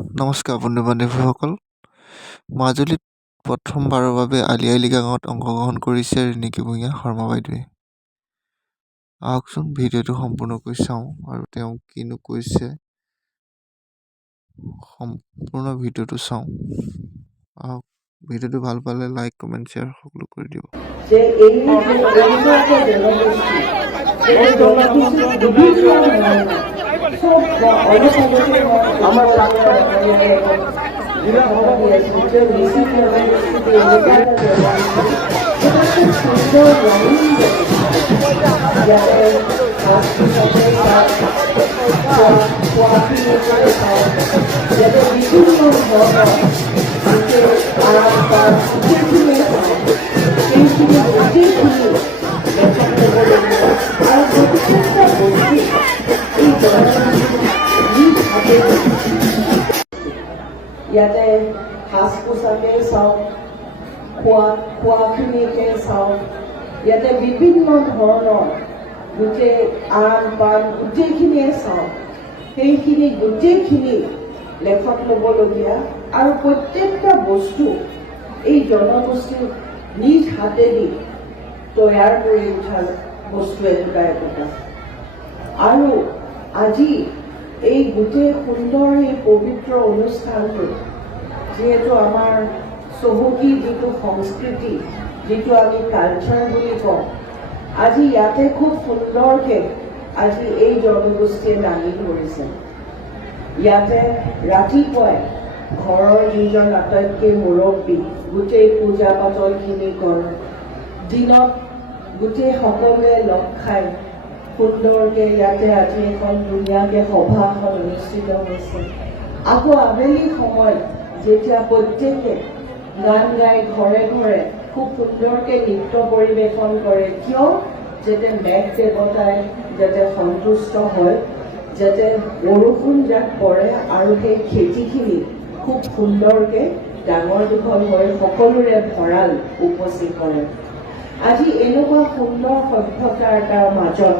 নমস্কাৰ বন্ধু-বান্ধৱীসকল। মাজুলীত প্ৰথমবাৰৰ বাবে আলি আই লৃগাঙত অংশগ্ৰহণ কৰিছে ৰিণিকী ভূঞা শৰ্মা বাইদেৱে। আহকচোন ভিডিঅ'টো সম্পূৰ্ণকৈ চাওঁ আৰু তেওঁ কিনো কৈছে সম্পূৰ্ণ ভিডিঅ'টো চাওঁ। আহক, ভিডিঅ'টো ভাল পালে লাইক, কমেণ্ট, শ্বেয়াৰ সকলো কৰি দিব। ইয়াতে সাজ পোছাকে চাওক, খোৱাখিনিকে চাওক, ইয়াতে বিভিন্ন ধৰণৰ গোটেই আন বান গোটেইখিনিয়ে চাওক, সেইখিনি গোটেইখিনি লেখত ল'বলগীয়া আৰু প্ৰত্যেকটা বস্তু এই জনগোষ্ঠীৰ নিজ হাতেদি তৈয়াৰ কৰি উঠা বস্তু একোটা একোটা। আৰু আজি এই গোটেই সুন্দৰ এই পবিত্ৰ অনুষ্ঠানটো যিহেতু আমাৰ চহকী যিটো সংস্কৃতি, যিটো আমি কালচাৰ বুলি কওঁ, আজি ইয়াতে খুব সুন্দৰকৈ আজি এই জনগোষ্ঠীয়ে দাঙি ধৰিছে। ইয়াতে ৰাতিপুৱাই ঘৰৰ যিজন আটাইতকৈ মুৰব্বী গোটেই পূজা পাতলখিনি কৰে, দিনত গোটেই সকলোৱে লগ খাই সুন্দৰকৈ ইয়াতে আজি এখন ধুনীয়াকৈ সভা এখন অনুষ্ঠিত হৈছে। আকৌ আবেলি সময়ত যেতিয়া প্ৰত্যেকে গান গাই ঘৰে ঘৰে খুব সুন্দৰকৈ নৃত্য পৰিৱেশন কৰে, কিয় যাতে মেঘ দেৱতাই যাতে সন্তুষ্ট হয়, যাতে বৰষুণ যাক পৰে আৰু সেই খেতিখিনি খুব সুন্দৰকৈ ডাঙৰ দীঘল হৈ সকলোৰে ভঁৰাল উপচি কৰে। আজি এনেকুৱা সুন্দৰ সভ্যতাৰ এটাৰ মাজত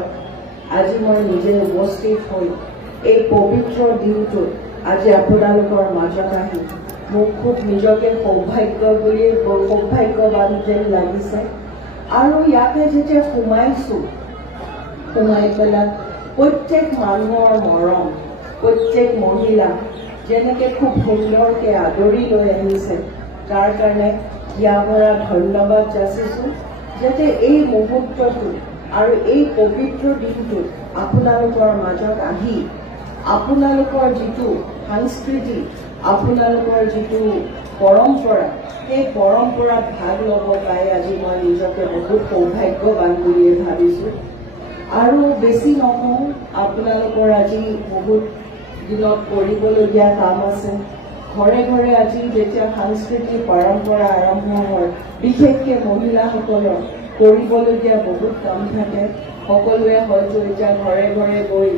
আজি মই নিজে উপস্থিত হৈ এই পবিত্ৰ দিনটোত আজি আপোনালোকৰ মাজত আহি মোক খুব নিজকে সৌভাগ্যৱান যেন লাগিছে। আৰু ইয়াতে যেতিয়া সোমাই পেলাই প্ৰত্যেক মানুহৰ মৰম, প্ৰত্যেক মহিলা যেনেকৈ খুব সুন্দৰকৈ আদৰি লৈ আহিছে, তাৰ কাৰণে হিয়াভৰা ধন্যবাদ যাচিছোঁ। যাতে এই মুহূৰ্তটো আৰু এই পবিত্ৰ দিনটোত আপোনালোকৰ মাজত আহি আপোনালোকৰ যিটো সংস্কৃতি, আপোনালোকৰ যিটো পৰম্পৰা, সেই পৰম্পৰাত ভাগ ল'ব পাই আজি মই নিজকে বহুত সৌভাগ্যৱান বুলিয়ে ভাবিছোঁ। আৰু বেছি নকওঁ, আপোনালোকৰ আজি বহুত দিনত কৰিবলগীয়া কাম আছে। ঘৰে ঘৰে আজি যেতিয়া সাংস্কৃতিক পৰম্পৰা আৰম্ভ হয়, বিশেষকৈ মহিলাসকলৰ কৰিবলগীয়া বহুত কাম থাকে। সকলোৱে হয়তো এতিয়া ঘৰে ঘৰে গৈ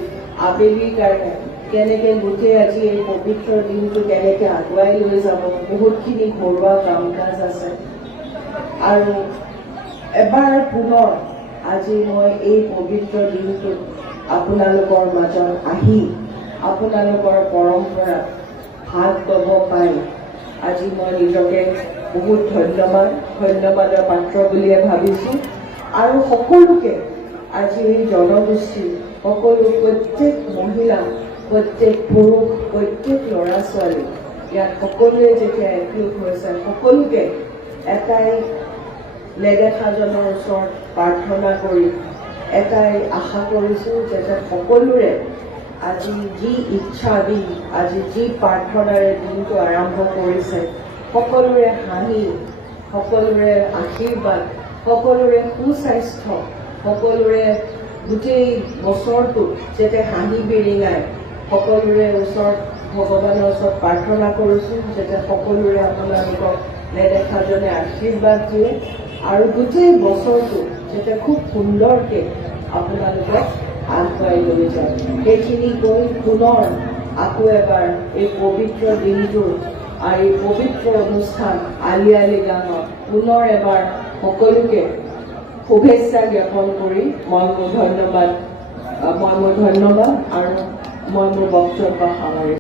আবেলিৰ কাৰণে কেনেকৈ গোটেই আজি এই পবিত্ৰ দিনটো কেনেকৈ আগুৱাই লৈ যাব, বহুতখিনি ঘৰুৱা কাম কাজ আছে। আৰু এবাৰ পুনৰ আজি মই এই পবিত্ৰ দিনটোত আপোনালোকৰ মাজত আহি আপোনালোকৰ পৰম্পৰাত ভাগ ল'ব পাই আজি মই নিজকে বহুত ধন্যবাদৰ পাত্ৰ বুলিয়ে ভাবিছোঁ। আৰু সকলোকে আজি এই জনগোষ্ঠীৰ প্ৰত্যেক মহিলা, প্ৰত্যেক পুৰুষ, প্ৰত্যেক ল'ৰা ছোৱালী ইয়াত সকলোৱে যেতিয়া একলগ হৈছে, সকলোকে এটাই নেদেখাজনৰ ওচৰত প্ৰাৰ্থনা কৰি এটাই আশা কৰিছোঁ যে সকলোৰে আজি যি ইচ্ছা দি আজি যি প্ৰাৰ্থনাৰে দিনটো আৰম্ভ কৰিছে, সকলোৰে হাঁহি, সকলোৰে আশীৰ্বাদ, সকলোৰে সুস্বাস্থ্য, সকলোৰে গোটেই বছৰটোত যাতে হাঁহি বিৰিঙাই সকলোৰে ওচৰত ভগৱানৰ ওচৰত প্ৰাৰ্থনা কৰিছোঁ যাতে সকলোৰে আপোনালোকক নেদেখাজনে আশীৰ্বাদ দিয়ে আৰু গোটেই বছৰটো যাতে খুব সুন্দৰকৈ আপোনালোকক আগুৱাই লৈ যায়। সেইখিনি কৈ পুনৰ আকৌ এবাৰ এই পবিত্ৰ দিনটোৰ আৰু এই পবিত্ৰ অনুষ্ঠান আলি আই লৃগাঙত পুনৰ এবাৰ সকলোকে শুভেচ্ছা জ্ঞাপন কৰি মই মোৰ ধন্যবাদ আৰু মই মোৰ বক্তব্য সামৰিছোঁ।